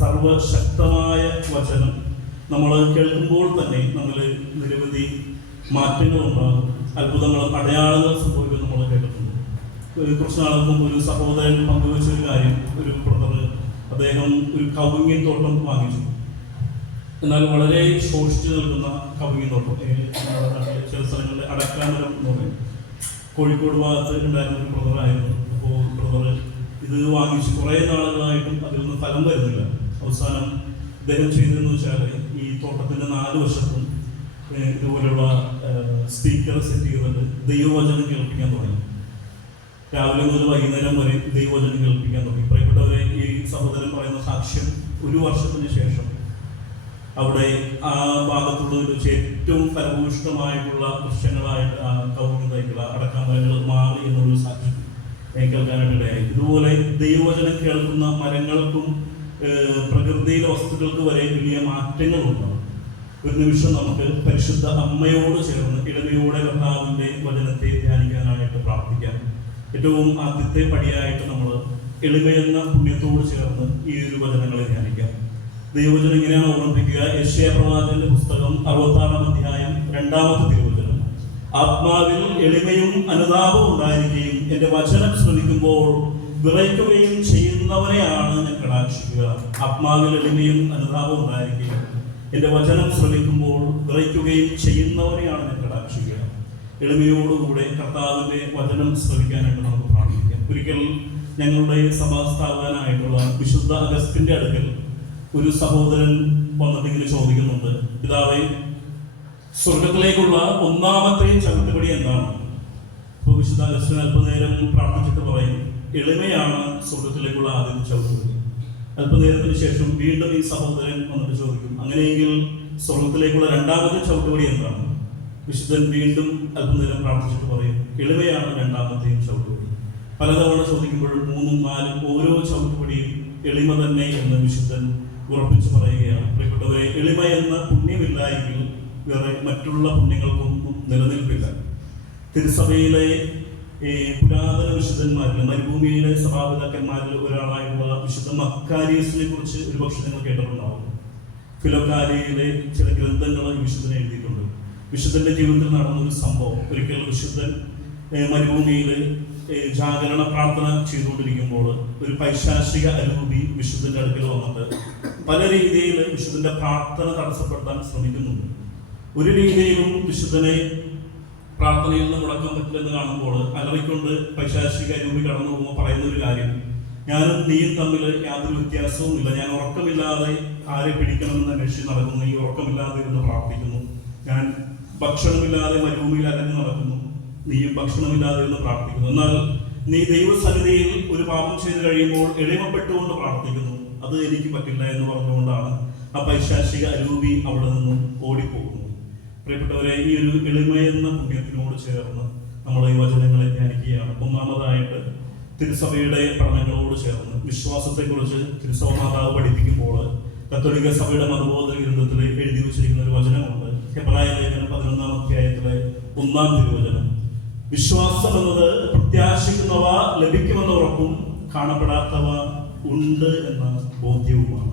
സർവശക്തമായ വചനം നമ്മൾ കേൾക്കുമ്പോൾ തന്നെ നമ്മൾ നിരവധി മാറ്റങ്ങളുണ്ടാകും, അത്ഭുതങ്ങളും അടയാളങ്ങളും സംഭവിക്കും. നമ്മൾ കേട്ടിട്ടുണ്ട്. കുറച്ച് നാൾക്ക് മുമ്പ് ഒരു സഹോദരൻ പങ്കുവെച്ചൊരു കാര്യം, ഒരു ബ്രദർ അദ്ദേഹം ഒരു കവുങ്ങിൻ തോട്ടം വാങ്ങിച്ചു. എന്നാൽ വളരെ ശോഷിച്ചു നിൽക്കുന്ന കവുങ്ങിൻ തോട്ടം, ചില സ്ഥലങ്ങളിൽ അടക്കാമരം എന്ന് പറയും, കോഴിക്കോട് ഭാഗത്ത് ഉണ്ടായിരുന്ന ഒരു ബ്രദറായിരുന്നു. അപ്പോൾ ബ്രദർ ഇത് വാങ്ങിച്ച് കുറേ നാളുകളായിട്ടും അതിൽ നിന്ന് ഫലം വരുന്നില്ല. അവസാനം അദ്ദേഹം ചെയ്തതെന്ന് വെച്ചാൽ ഈ തോട്ടത്തിൻ്റെ 4 വശത്തും ഇതുപോലുള്ള സ്പീക്കർ സെറ്റ് ചെയ്തിട്ട് ദൈവവചനം കേൾപ്പിക്കാൻ തുടങ്ങി. രാവിലെ മുതൽ വൈകുന്നേരം വരെ ദൈവവചനം കേൾപ്പിക്കാൻ തുടങ്ങി. പ്രിയപ്പെട്ടവരെ, ഈ സഹോദരൻ പറയുന്ന സാക്ഷ്യം, 1 വർഷത്തിന് ശേഷം അവിടെ ആ ഭാഗത്തുള്ളതിൽ വെച്ച് ഏറ്റവും ഫലഭൂഷ്ടമായിട്ടുള്ള വൃക്ഷങ്ങളായിട്ട് ആ കവുങ്ങ് തൈകൾ, അടക്കാമരങ്ങൾ മാറി എന്നുള്ളൊരു സാക്ഷ്യം കേൾക്കാനായിട്ടിടയായി. ഇതുപോലെ ദൈവവചനം കേൾക്കുന്ന മരങ്ങൾക്കും പ്രകൃതിയിലെ വസ്തുക്കൾക്ക് വരെ വലിയ മാറ്റങ്ങളുണ്ടാകും. ഒരു നിമിഷം നമുക്ക് പരിശുദ്ധ അമ്മയോട് ചേർന്ന് ഇടമയോടെ കർത്താവിൻ്റെ വചനത്തെ ധ്യാനിക്കാനായിട്ട് പ്രാർത്ഥിക്കാം. ഏറ്റവും ആദ്യത്തെ പടിയായിട്ട് നമ്മൾ എളിമയെന്ന പുണ്യത്തോട് ചേർന്ന് ഈ ഒരു വചനങ്ങളെ ധ്യാനിക്കാം. ദൈവവചനം ഇങ്ങനെയാണ് ഓർമ്മിപ്പിക്കുക. യെശയ്യാ പ്രവാചകന്റെ പുസ്തകം 66-ാം അധ്യായം 2-ാമത്തെ തിരുവചനം: ആത്മാവിൽ എളിമയും അനുതാപവും ഉണ്ടായിരിക്കുകയും എൻ്റെ വചനം ശ്രമിക്കുമ്പോൾ വിറയ്ക്കുകയും ചെയ്യുന്നവരെയാണ് ഞാൻ കടാക്ഷിക്കുക. ആത്മാവിൽ എളിമയും അനുതാപവും ഉണ്ടായിരിക്കുകയും എൻ്റെ വചനം ശ്രമിക്കുമ്പോൾ വിറയ്ക്കുകയും ചെയ്യുന്നവരെയാണ് ഞാൻ കടാക്ഷിക്കുക. എളിമയോടുകൂടെ കർത്താവിൻ്റെ വചനം ശ്രമിക്കാനായിട്ട് നമുക്ക് പ്രാർത്ഥിക്കാം. ഒരിക്കൽ ഞങ്ങളുടെ സഭാസ്ഥാപകനായിട്ടുള്ള വിശുദ്ധ അഗസ്റ്റിൻ്റെ അടുക്കൽ ഒരു സഹോദരൻ വന്നിട്ടിങ്ങനെ ചോദിക്കുന്നുണ്ട്: പിതാവേ, സ്വർഗത്തിലേക്കുള്ള 1ാമത്തെ ചവിട്ടുപടി എന്താണ്? അപ്പോൾ വിശുദ്ധ അഗസ്റ്റിൻ അല്പനേരം പ്രാർത്ഥിച്ചിട്ട് പറയും, എളിമയാണ് സ്വർഗത്തിലേക്കുള്ള ആദ്യത്തെ ചവിട്ടുപടി. അല്പനേരത്തിന് ശേഷം വീണ്ടും ഈ സഹോദരൻ വന്നിട്ട് ചോദിക്കും, അങ്ങനെയെങ്കിൽ സ്വർഗത്തിലേക്കുള്ള 2ാമത്തെ ചവിട്ടുപടി എന്താണ്? വിശുദ്ധൻ വീണ്ടും അല്പനേരം പ്രാർത്ഥിച്ചിട്ട് പറയും, എളിമയാണ് 2ാമത്തെയും ചവിട്ടുപടി. പലതവണ ചോദിക്കുമ്പോഴും 3ഉം 4ഉം ഓരോ ചവിട്ടുപടിയും എളിമ തന്നെ എന്ന് വിശുദ്ധൻ ഉറപ്പിച്ച് പറയുകയാണ്. പ്രിയപ്പെട്ടവരെ, എളിമ എന്ന പുണ്യമില്ല എങ്കിൽ വേറെ മറ്റുള്ള പുണ്യങ്ങൾക്കൊന്നും നിലനിൽപ്പില്ല. തിരുസഭയിലെ പുരാതന വിശുദ്ധന്മാരിൽ, മരുഭൂമിയിലെ സഭാപിതാക്കന്മാരിൽ ഒരാളായിട്ടുള്ള വിശുദ്ധ മക്കാരിയസിനെ കുറിച്ച് ഒരുപക്ഷെ നിങ്ങൾ കേട്ടിട്ടുണ്ടാവും. ഫിലോക്കാലിയിലെ ചില ഗ്രന്ഥങ്ങൾ വിശുദ്ധനെ എഴുതിയിട്ടുണ്ട്. വിശുദ്ധന്റെ ജീവിതത്തിൽ നടന്നൊരു സംഭവം, ഒരിക്കൽ വിശുദ്ധൻ മരുഭൂമിയിൽ ജാഗരണ പ്രാർത്ഥന ചെയ്തുകൊണ്ടിരിക്കുമ്പോൾ ഒരു പൈശാചിക അരൂപി വിശുദ്ധന്റെ അടുക്കൽ വന്നിട്ട് പല രീതിയിൽ വിശുദ്ധന്റെ പ്രാർത്ഥന തടസ്സപ്പെടുത്താൻ ശ്രമിക്കുന്നുണ്ട്. ഒരു രീതിയിലും വിശുദ്ധനെ പ്രാർത്ഥനയിൽ നിന്ന് മുടക്കാൻ പറ്റില്ലെന്ന് കാണുമ്പോൾ അലറിക്കൊണ്ട് പൈശാചിക അരൂപി കടന്നു പോകുമ്പോൾ പറയുന്ന ഒരു കാര്യം: ഞാനും നീയും തമ്മിൽ യാതൊരു വ്യത്യാസവുമില്ല. ഞാൻ ഉറക്കമില്ലാതെ ആരെ പിടിക്കണമെന്ന് അന്വേഷിച്ച് നടക്കുന്നു, ഈ ഉറക്കമില്ലാതെ ഇരുന്ന് പ്രാർത്ഥിക്കുന്നു. ഞാൻ ഭക്ഷണമില്ലാതെ മരുഭൂമിയിൽ അലഞ്ഞു നടക്കുന്നു, നീയും ഭക്ഷണമില്ലാതെ എന്ന് പ്രാർത്ഥിക്കുന്നു. എന്നാൽ നീ ദൈവസന്നിധിയിൽ ഒരു പാപം ചെയ്ത് കഴിയുമ്പോൾ എളിമപ്പെട്ടുകൊണ്ട് പ്രാർത്ഥിക്കുന്നു, അത് എനിക്ക് പറ്റില്ല എന്ന് പറഞ്ഞുകൊണ്ടാണ് ആ പൈശാചിക അരൂപി അവിടെ നിന്നും ഓടിപ്പോകുന്നു. പ്രിയപ്പെട്ടവരെ, ഈ ഒരു എളിമയെന്ന പുണ്യത്തിനോട് ചേർന്ന് നമ്മൾ ഈ വചനങ്ങളെ ധ്യാനിക്കുകയാണ്. 1ാമതായിട്ട് തിരുസഭയുടെ പഠനങ്ങളോട് ചേർന്ന് വിശ്വാസത്തെക്കുറിച്ച് തിരുസഭ മാതാവ് പഠിപ്പിക്കുമ്പോൾ കത്തോലിക്ക സഭയുടെ മതബോധ ഗ്രന്ഥത്തിൽ എഴുതി വെച്ചിരിക്കുന്ന ഒരു വചനമുണ്ട്. ഹെബ്രായ ലേഖനം 11-ാം അധ്യായത്തിലെ 1-ാം തിരുവചനം: വിശ്വാസം എന്നത് പ്രത്യാശിക്കുന്നവ ലഭിക്കുമെന്ന ഉറപ്പും കാണപ്പെടാത്തവ ഉണ്ട് എന്ന ബോധ്യവുമാണ്.